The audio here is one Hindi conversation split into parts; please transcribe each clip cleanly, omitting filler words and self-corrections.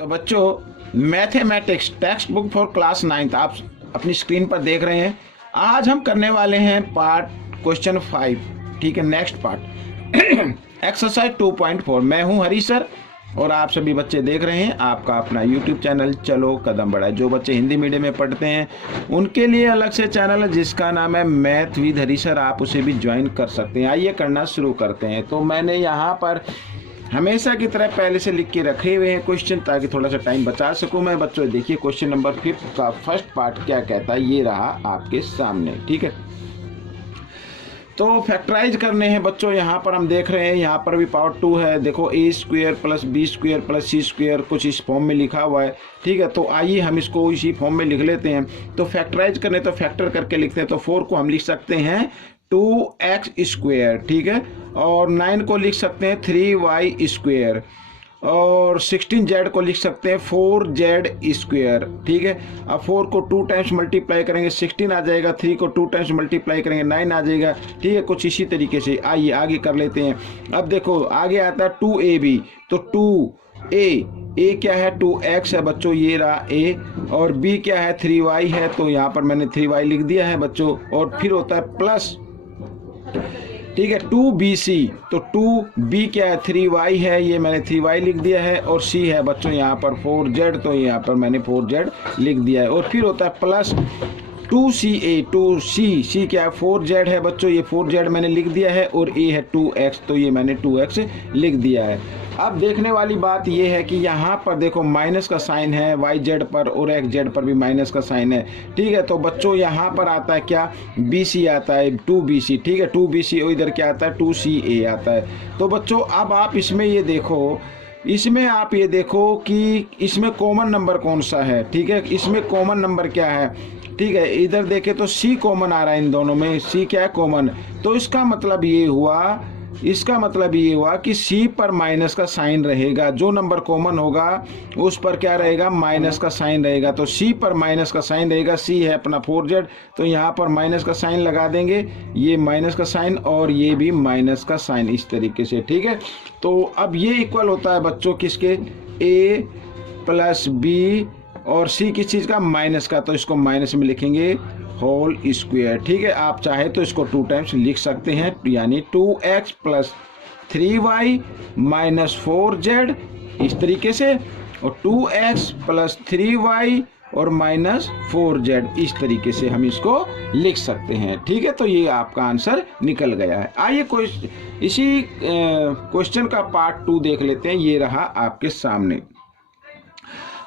तो बच्चों mathematics text book for class 9 आप अपनी स्क्रीन पर देख रहे हैं। आज हम करने वाले हैं पार्ट क्वेश्चन 5, ठीक है, नेक्स्ट पार्ट एक्सरसाइज 2.4। मैं हूं हरी सर और आप सभी बच्चे देख रहे हैं आपका अपना यूट्यूब चैनल चलो कदम बढ़ाए। जो बच्चे हिंदी मीडियम में पढ़ते हैं उनके लिए अलग से चैनल है जिसका नाम है मैथ विद हरी सर, आप उसे भी ज्वाइन कर सकते हैं। आइए करना शुरू करते हैं। तो मैंने यहाँ पर हमेशा की तरह पहले से लिख के रखे हुए हैं क्वेश्चन ताकि थोड़ा सा टाइम बचा सकूं मैं। बच्चों देखिए क्वेश्चन नंबर 5 का फर्स्ट पार्ट क्या कहता है, ये रहा आपके सामने, ठीक है। तो फैक्टराइज करने हैं बच्चों। यहाँ पर हम देख रहे हैं, यहाँ पर भी पावर 2 है। देखो a² + b² + c² कुछ इस फॉर्म में लिखा हुआ है, ठीक है। तो आइए हम इसको इसी फॉर्म में लिख लेते हैं। तो फैक्टराइज करने तो फैक्टर करके लिखते हैं। तो 4 को हम लिख सकते हैं 2x², ठीक है, और 9 को लिख सकते हैं 3y², और 16z को लिख सकते हैं 4z², ठीक है। अब 4 को 2 टाइम्स मल्टीप्लाई करेंगे 16 आ जाएगा, 3 को 2 टाइम्स मल्टीप्लाई करेंगे 9 आ जाएगा, ठीक है। कुछ इसी तरीके से आइए आगे कर लेते हैं। अब देखो आगे आता है 2ab, तो 2a क्या है 2x है बच्चों, ये रहा a, और b क्या है 3y है, तो यहाँ पर मैंने 3y लिख दिया है बच्चों। और फिर होता है प्लस, ठीक है, 2bc, तो 2b क्या है 3y है, ये मैंने 3y लिख दिया है, और c है बच्चों यहाँ पर 4z, तो यहाँ पर मैंने 4z लिख दिया है। और फिर होता है प्लस 2ca, 2c क्या है 4z है बच्चों, ये 4z मैंने लिख दिया है, और a है 2x, तो ये मैंने 2x लिख दिया है। अब देखने वाली बात ये है कि यहाँ पर देखो माइनस का साइन है yz पर, और xz पर भी माइनस का साइन है, ठीक है। तो बच्चों यहाँ पर आता है क्या bc आता है 2bc, ठीक है, 2bc, और इधर क्या आता है 2ca आता है। तो बच्चों अब आप इसमें ये देखो, इसमें आप ये देखो कि इसमें कॉमन नंबर कौन सा है, ठीक है, इसमें कॉमन नंबर क्या है, ठीक है। इधर देखे तो c कॉमन आ रहा है, इन दोनों में c क्या है कॉमन, तो इसका मतलब ये हुआ कि c पर माइनस का साइन रहेगा। जो नंबर कॉमन होगा उस पर क्या रहेगा, माइनस का साइन रहेगा। तो c पर माइनस का साइन रहेगा, c है अपना 4z, तो यहाँ पर माइनस का साइन लगा देंगे, ये माइनस का साइन और ये भी माइनस का साइन, इस तरीके से, ठीक है। तो अब ये इक्वल होता है बच्चों किसके, a + b और c किस चीज़ का, माइनस का, तो इसको माइनस में लिखेंगे होल स्क्वायर, ठीक है। आप चाहे तो इसको 2 टाइम्स लिख सकते हैं, यानी 2x + 3y - 4z, इस तरीके से, और 2x + 3y और -4z, इस तरीके से हम इसको लिख सकते हैं, ठीक है। तो ये आपका आंसर निकल गया है। आइए इसी क्वेश्चन का पार्ट 2 देख लेते हैं, ये रहा आपके सामने।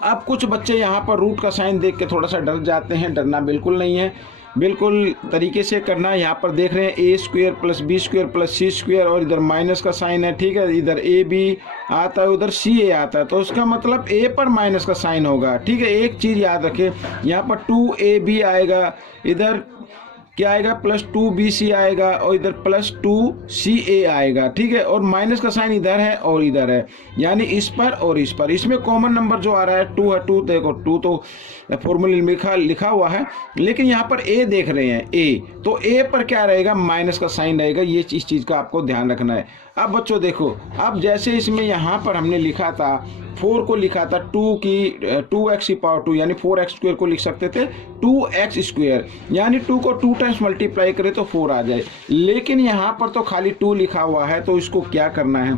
अब कुछ बच्चे यहाँ पर रूट का साइन देख के थोड़ा सा डर जाते हैं, डरना बिल्कुल नहीं है, बिल्कुल तरीके से करना। यहाँ पर देख रहे हैं a² + b² + c², और इधर माइनस का साइन है, ठीक है, इधर a b आता है, उधर ca आता है, तो उसका मतलब a पर माइनस का साइन होगा, ठीक है। एक चीज़ याद रखें, यहाँ पर 2ab आएगा, इधर क्या आएगा +2bc आएगा, और इधर +2ca आएगा, ठीक है, और माइनस का साइन इधर है और इधर है, यानी इस पर और इस पर। इसमें कॉमन नंबर जो आ रहा है 2 है, 2 देखो 2 तो फॉर्मूले में लिखा हुआ है, लेकिन यहाँ पर a देख रहे हैं a, तो a पर क्या रहेगा, माइनस का साइन रहेगा, ये इस चीज़ का आपको ध्यान रखना है। अब बच्चों देखो, अब जैसे इसमें यहाँ पर हमने लिखा था 4 को लिखा था 2x⁴, यानी 4x² को लिख सकते थे 2x², यानी 2 को 2 टाइम्स मल्टीप्लाई करें तो 4 आ जाए, लेकिन यहाँ पर तो खाली 2 लिखा हुआ है, तो इसको क्या करना है,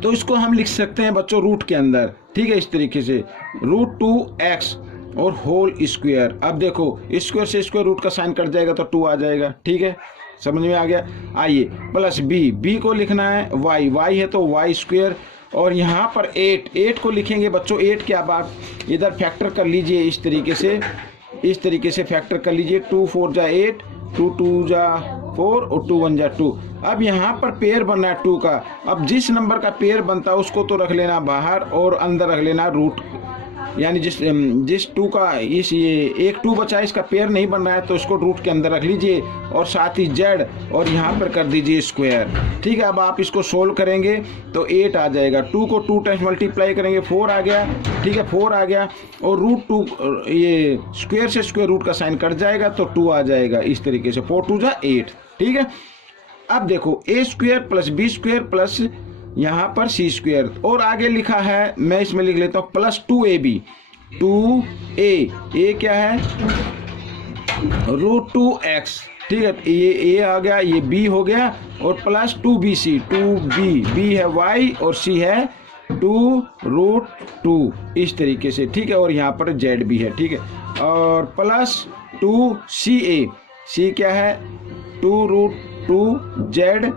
तो इसको हम लिख सकते हैं बच्चों रूट के अंदर, ठीक है, इस तरीके से √2x और होल स्क्वायर। अब देखो स्क्वायर से स्क्वायर रूट का साइन कट जाएगा तो 2 आ जाएगा, ठीक है, समझ में आ गया। आइए प्लस b को लिखना है y है तो y², और यहाँ पर 8 को लिखेंगे बच्चों 8 क्या, आप इधर फैक्टर कर लीजिए, इस तरीके से फैक्टर कर लीजिए, 2 4 जा 8, 2 2 जा 4 और 2 1 जा 2। अब यहाँ पर पेयर बनना है 2 का, अब जिस नंबर का पेयर बनता है उसको तो रख लेना बाहर और अंदर रख लेना रूट, यानी जिस 2 का ये एक 2 बचा, इसका पेयर नहीं बन रहा है तो इसको रूट के अंदर रख लीजिए, और साथ ही z और यहाँ पर कर दीजिए स्क्वायर, ठीक है। अब आप इसको सोल्व करेंगे तो 8 आ जाएगा, 2 को 2 टाइम्स मल्टीप्लाई करेंगे 4 आ गया, ठीक है, 4 आ गया, और √2 ये स्क्वायर से स्क्वायर रूट का साइन कट जाएगा तो 2 आ जाएगा, इस तरीके से 4 2 जा 8, ठीक है। अब देखो a² + b² + यहाँ पर सी स्क्वायर, और आगे लिखा है, मैं इसमें लिख लेता हूँ प्लस 2ab, 2a क्या है √2x, ठीक है, ये a आ गया, ये b हो गया, और प्लस 2bc, 2b है y और c है 2√2 इस तरीके से, ठीक है, और यहाँ पर z भी है, ठीक है, और प्लस 2ca, c क्या है 2√2z,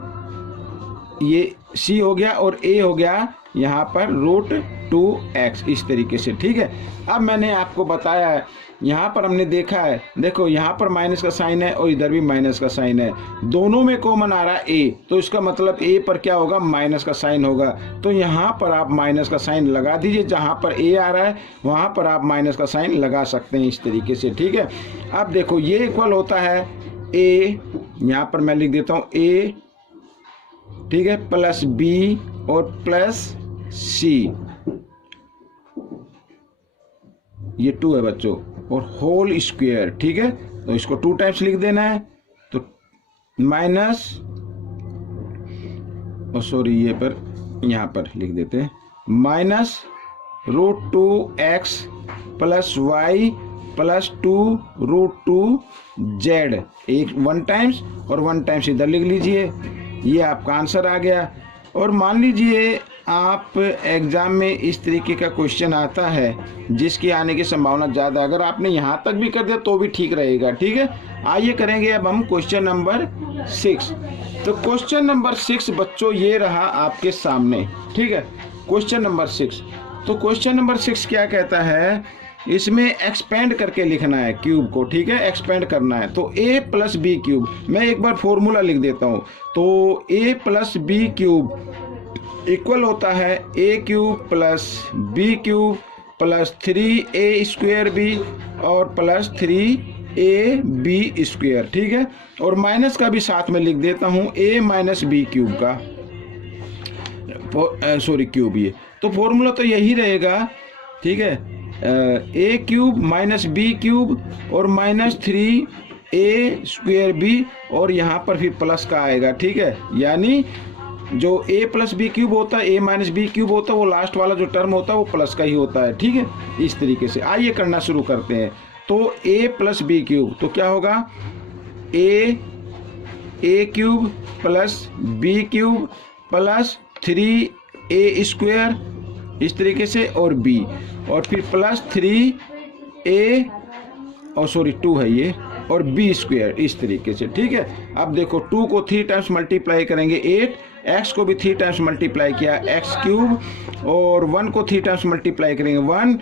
ये c हो गया, और a हो गया यहाँ पर √2x इस तरीके से, ठीक है। अब मैंने आपको बताया है, यहाँ पर हमने देखा है, देखो यहाँ पर माइनस का साइन है और इधर भी माइनस का साइन है, दोनों में कॉमन आ रहा है a, तो इसका मतलब a पर क्या होगा माइनस का साइन होगा, तो यहाँ पर आप माइनस का साइन लगा दीजिए, जहाँ पर a आ रहा है वहाँ पर आप माइनस का साइन लगा सकते हैं इस तरीके से, ठीक है। अब देखो ये इक्वल होता है a, यहाँ पर मैं लिख देता हूँ a, ठीक है, प्लस b और प्लस c, ये 2 है बच्चों, और होल स्क्वायर, ठीक है, तो इसको 2 टाइम्स लिख देना है, तो माइनस, सॉरी ये पर यहाँ पर लिख देते हैं, minus √2x plus y plus 2√2z, एक 1 टाइम्स और 1 टाइम्स इधर लिख लीजिए, ये आपका आंसर आ गया। और मान लीजिए आप एग्ज़ाम में इस तरीके का क्वेश्चन आता है जिसकी आने की संभावना ज़्यादा, अगर आपने यहाँ तक भी कर दिया तो भी ठीक रहेगा, ठीक है। आइए करेंगे अब हम क्वेश्चन नंबर 6। तो क्वेश्चन नंबर 6 बच्चों ये रहा आपके सामने, ठीक है, क्वेश्चन नंबर 6। तो क्वेश्चन नंबर 6 क्या कहता है, इसमें एक्सपेंड करके लिखना है क्यूब को, ठीक है, एक्सपेंड करना है, तो a प्लस बी क्यूब, मैं एक बार फॉर्मूला लिख देता हूँ, तो a plus b cube equal होता है a cube plus b cube plus 3a square b और प्लस 3ab स्क्वायर, ठीक है, और माइनस का भी साथ में लिख देता हूँ a माइनस बी क्यूब का, सॉरी क्यूब, ये तो फॉर्मूला तो यही रहेगा, ठीक है, a cube minus b cube और माइनस 3a स्क्वायर बी, और यहाँ पर फिर प्लस का आएगा, ठीक है, यानी जो a प्लस बी क्यूब होता है, a माइनस बी क्यूब होता है, वो लास्ट वाला जो टर्म होता है वो प्लस का ही होता है, ठीक है, इस तरीके से। आइए करना शुरू करते हैं। तो a प्लस बी क्यूब, तो क्या होगा a cube plus b cube plus 3a square इस तरीके से, और b, और फिर प्लस 3a और सॉरी 2 है ये, और b स्क्वायर इस तरीके से, ठीक है। अब देखो 2 को 3 टाइम्स मल्टीप्लाई करेंगे 8, x को भी 3 टाइम्स मल्टीप्लाई किया x क्यूब, और 1 को 3 टाइम्स मल्टीप्लाई करेंगे 1,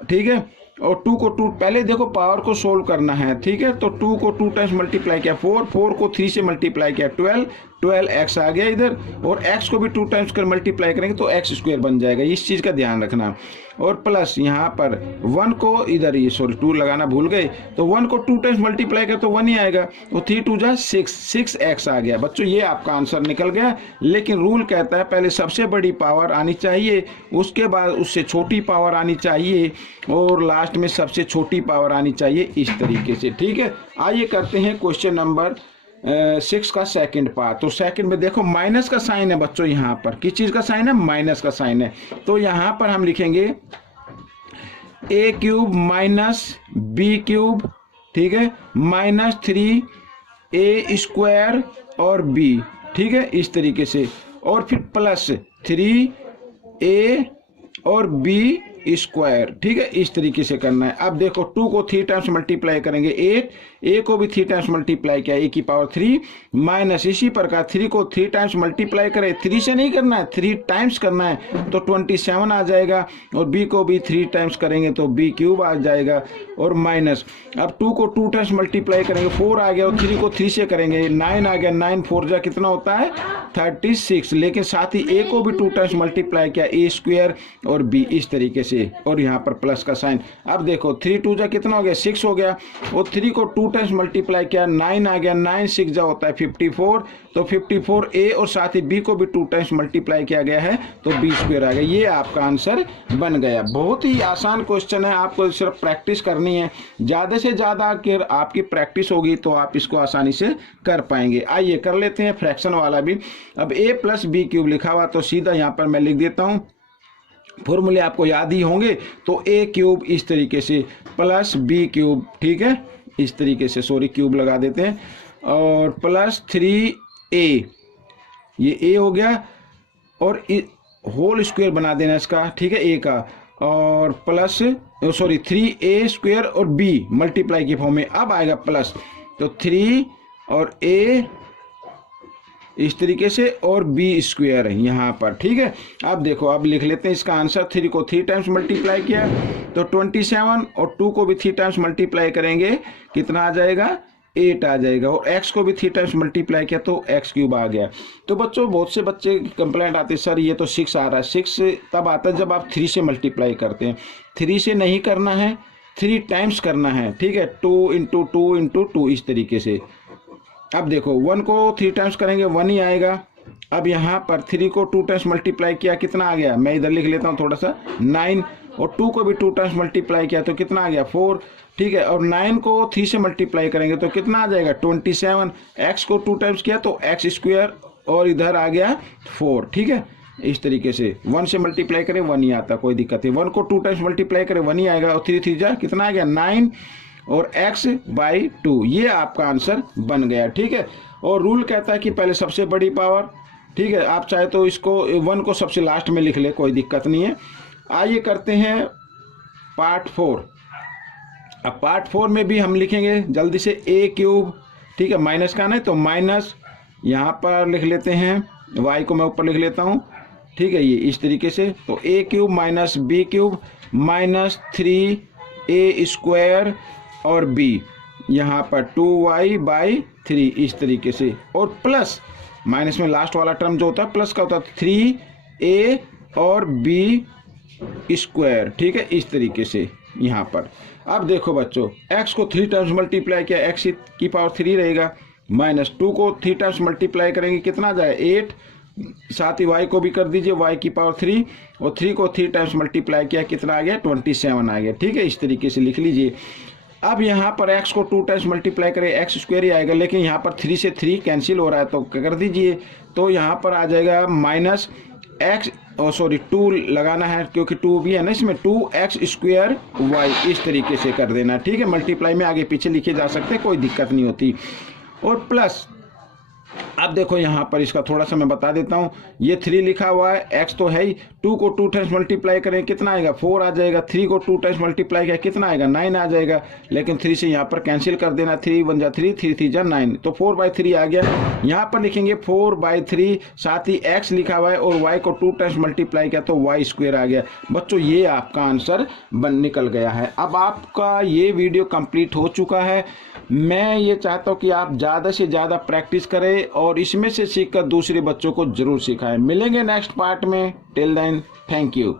ठीक है, और 2 को 2, पहले देखो पावर को सोल्व करना है, ठीक है, तो 2 को 2 टाइम्स मल्टीप्लाई किया 4, 4 को 3 से मल्टीप्लाई किया 12, 12x आ गया इधर, और x को भी 2 टाइम्स कर मल्टीप्लाई करेंगे तो x स्क्वायर बन जाएगा, इस चीज़ का ध्यान रखना। और प्लस यहाँ पर 1 को इधर, ये सॉरी 2 लगाना भूल गए, तो 1 को 2 टाइम्स मल्टीप्लाई कर तो 1 ही आएगा, तो 3 2 जा 6x आ गया। बच्चों ये आपका आंसर निकल गया, लेकिन रूल कहता है पहले सबसे बड़ी पावर आनी चाहिए, उसके बाद उससे छोटी पावर आनी चाहिए, और लास्ट में सबसे छोटी पावर आनी चाहिए, इस तरीके से, ठीक है। आइए करते हैं क्वेश्चन नंबर 6 का सेकंड पार्ट। तो सेकंड में देखो माइनस का साइन है बच्चों, यहाँ पर किस चीज़ का साइन है, माइनस का साइन है, तो यहाँ पर हम लिखेंगे a cube minus b cube, ठीक है, माइनस 3a स्क्वायर और b, ठीक है, इस तरीके से, और फिर प्लस 3a और b स्क्वायर, ठीक है, इस तरीके से करना है। अब देखो 2 को 3 टाइम्स मल्टीप्लाई करेंगे 8, a को भी 3 टाइम्स मल्टीप्लाई किया a की पावर 3, माइनस इसी प्रकार 3 को 3 टाइम्स मल्टीप्लाई करें, 3 से नहीं करना है 3 टाइम्स करना है, तो 27 आ जाएगा, और b को भी 3 टाइम्स करेंगे तो b क्यूब आ जाएगा, और माइनस अब 2 को 2 टाइम्स मल्टीप्लाई करेंगे 4 आ गया, और 3 को 3 से करेंगे 9 आ गया, 9 4 जा कितना होता है 36, लेकिन साथ ही a को भी 2 टाइम्स मल्टीप्लाई किया a स्क्वायर और b, इस तरीके से से, और यहाँ पर प्लस का साइन। अब देखो 3 2 जा कितना हो गया 6 हो गया, और 3 को 2 टाइम्स मल्टीप्लाई किया 9 आ गया, 9 6 जा होता है 54, तो 54a और साथ ही b को भी 2 टाइम्स मल्टीप्लाई किया गया है तो b स्क्वायर आ गया। ये आपका आंसर बन गया। बहुत ही आसान क्वेश्चन है, आपको सिर्फ प्रैक्टिस करनी है। ज़्यादा से ज़्यादा आपकी प्रैक्टिस होगी तो आप इसको आसानी से कर पाएंगे। आइए कर लेते हैं फ्रैक्शन वाला भी। अब a प्लस बी क्यूब लिखा हुआ तो सीधा यहाँ पर मैं लिख देता हूँ, फॉर्मूले आपको याद ही होंगे। तो a क्यूब इस तरीके से प्लस b क्यूब, ठीक है, इस तरीके से, सॉरी क्यूब लगा देते हैं, और प्लस 3a, ये a हो गया, और होल स्क्वायर बना देना इसका, ठीक है, a का, और प्लस सॉरी 3a स्क्वायर और b मल्टीप्लाई के फॉर्म में, अब आएगा प्लस, तो 3 और a इस तरीके से और b स्क्वायर है यहाँ पर, ठीक है। अब देखो, अब लिख लेते हैं इसका आंसर। 3 को 3 टाइम्स मल्टीप्लाई किया तो 27, और 2 को भी 3 टाइम्स मल्टीप्लाई करेंगे कितना आ जाएगा 8 आ जाएगा, और x को भी 3 टाइम्स मल्टीप्लाई किया तो x क्यूब आ गया। तो बच्चों बहुत से बच्चे कंप्लेंट आते हैं, सर ये तो 6 आ रहा है। 6 तब आता है जब आप 3 से मल्टीप्लाई करते हैं। 3 से नहीं करना है, 3 टाइम्स करना है, ठीक है, 2 × 2 × 2 इस तरीके से। अब देखो 1 को 3 टाइम्स करेंगे 1 ही आएगा। अब यहाँ पर 3 को 2 टाइम्स मल्टीप्लाई किया कितना आ गया, मैं इधर लिख लेता हूँ थोड़ा सा, 9, और 2 को भी 2 टाइम्स मल्टीप्लाई किया तो कितना आ गया 4, ठीक है, और 9 को 3 से मल्टीप्लाई करेंगे तो कितना आ जाएगा 27। x को 2 टाइम्स किया तो x स्क्वायर, और इधर आ गया 4, ठीक है, इस तरीके से। 1 से मल्टीप्लाई करें 1 ही आता, कोई दिक्कत नहीं। 1 को 2 टाइम्स मल्टीप्लाई करें 1 ही आएगा, और 3 3 जा कितना आ गया 9, और x/2, ये आपका आंसर बन गया, ठीक है। और रूल कहता है कि पहले सबसे बड़ी पावर, ठीक है, आप चाहे तो इसको 1 को सबसे लास्ट में लिख ले, कोई दिक्कत नहीं है। आइए करते हैं पार्ट 4। अब पार्ट 4 में भी हम लिखेंगे जल्दी से a क्यूब, ठीक है, माइनस का नहीं तो माइनस, यहाँ पर लिख लेते हैं, y को मैं ऊपर लिख लेता हूँ, ठीक है, ये इस तरीके से। तो a cube minus b cube minus 3a square और b, यहाँ पर 2y/3 इस तरीके से, और प्लस माइनस में लास्ट वाला टर्म जो होता है प्लस का होता है 3a और b स्क्वायर, ठीक है, इस तरीके से यहाँ पर। अब देखो बच्चों, x को 3 टाइम्स मल्टीप्लाई किया, x की पावर 3 रहेगा, माइनस 2 को 3 टाइम्स मल्टीप्लाई करेंगे कितना आ जाए 8, साथ ही y को भी कर दीजिए, y की पावर 3, और 3 को 3 टाइम्स मल्टीप्लाई किया कितना आ गया 27 आ गया, ठीक है, इस तरीके से लिख लीजिए। अब यहाँ पर x को 2 टाइम्स मल्टीप्लाई करें x स्क्वायर ही आएगा, लेकिन यहाँ पर 3 से 3 कैंसिल हो रहा है तो कर दीजिए, तो यहाँ पर आ जाएगा माइनस x, सॉरी 2 लगाना है क्योंकि 2 भी है ना इसमें, 2x स्क्वायर y इस तरीके से कर देना, ठीक है। मल्टीप्लाई में आगे पीछे लिखे जा सकते हैं, कोई दिक्कत नहीं होती। और प्लस अब देखो यहाँ पर इसका थोड़ा सा मैं बता देता हूँ, ये 3 लिखा हुआ है, x तो है ही, 2 को 2 टाइम्स मल्टीप्लाई करें कितना आएगा 4 आ जाएगा, 3 को 2 टाइम्स मल्टीप्लाई किया कितना आएगा 9 आ जाएगा, लेकिन 3 से यहाँ पर कैंसिल कर देना, 3 1 जा 3, 3 3 जा 9, तो 4/3 आ गया। यहाँ पर लिखेंगे 4/3, साथ ही x लिखा हुआ है और y को 2 टाइम्स मल्टीप्लाई किया तो y स्क्वायर आ गया। बच्चों ये आपका आंसर निकल गया है। अब आपका ये वीडियो कंप्लीट हो चुका है। मैं ये चाहता हूँ कि आप ज़्यादा से ज़्यादा प्रैक्टिस करें और इसमें से सीखकर दूसरे बच्चों को जरूर सिखाएं। मिलेंगे नेक्स्ट पार्ट में, टिल देन थैंक यू।